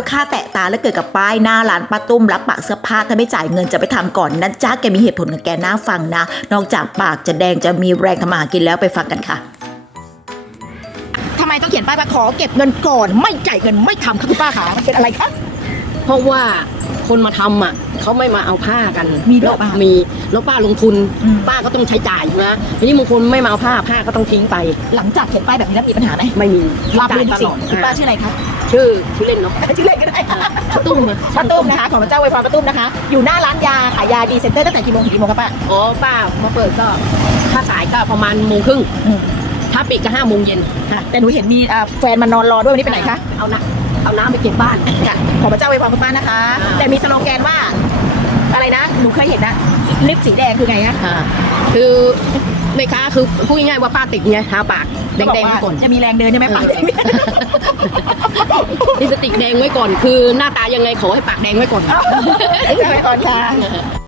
อยค่าแตะตาแล้วเกิดกับป้ายหน้าร้านป้าตุ้มรับปากเสื้อผ้าถ้าไม่จ่ายเงินจะไปทำก่อนนะจ๊ะแกมีเหตุผลกับแกน่าฟังนะ นอกจากปากจะแดงจะมีแรงทำมาหากินแล้วไปฟังกันค่ะทำไมต้องเขียนป้ายว่าขอเก็บเงินก่อน ไม่จ่ายเงินไม่ทำครับคุณป้าคะมันเป็นอะไรคะเพราะว่าคนมาทำอะเขาไม่มาเอาผ้ากันมีด้วยแล้วป่ะมีแล้วป้าลงทุนอืมป้าก็ต้องใช้จ่ายนะทีนี้บางคนไม่มาเอาผ้าผ้าก็ต้องทิ้งไป หลังจากเขียนป้ายแบบนี้แล้วมีปัญหาไหมไม่มีรับเลยตสิลอดคุณป้าชื่ออะไรคะ ชื่อชื่อเล่นเนาะชื่อเล่นก็ได้ค่ะป้าตุ้มอะป้าตุ้มนะคะ ขอพระเจ้าไวยพรป้าตุ้มนะคะ อยู่หน้าร้านยาขายยาดีเซ็นเตอร์ตั้งแต่กี่โมงถึงกี่โมงครับป้าอ๋อป้ามาเปิดก็ ถ้าสายก็ประมาณโมงครึ่งอืมถ้าปิดก็ห้าโมงเย็นค่ะแต่หนูเห็นมีอ่าแฟนมานอนรอด้วยวันนี้ไปไหนคะเอาน้ำเอาน้ำไปเก็บบ้านค่ะขอพระเจ้าไวยพรคุณป้านะคะอ่าแต่มีสโลแกนว่า อะไรนะหนูเคยเห็นนะลิปสีแดงคือไงฮะอ่าคือ แม่ค้าคือพูดง่ายๆว่าป้าติดไงทาปากแดงๆไว้ก่อนจะมีแรงเดินใช่ไหมปากแดงลิปสติกแดงไว้ก่อน คือหน้าตายังไงขอให้ปากแดงไว้ก่อนเอาไปก่อนค่ะ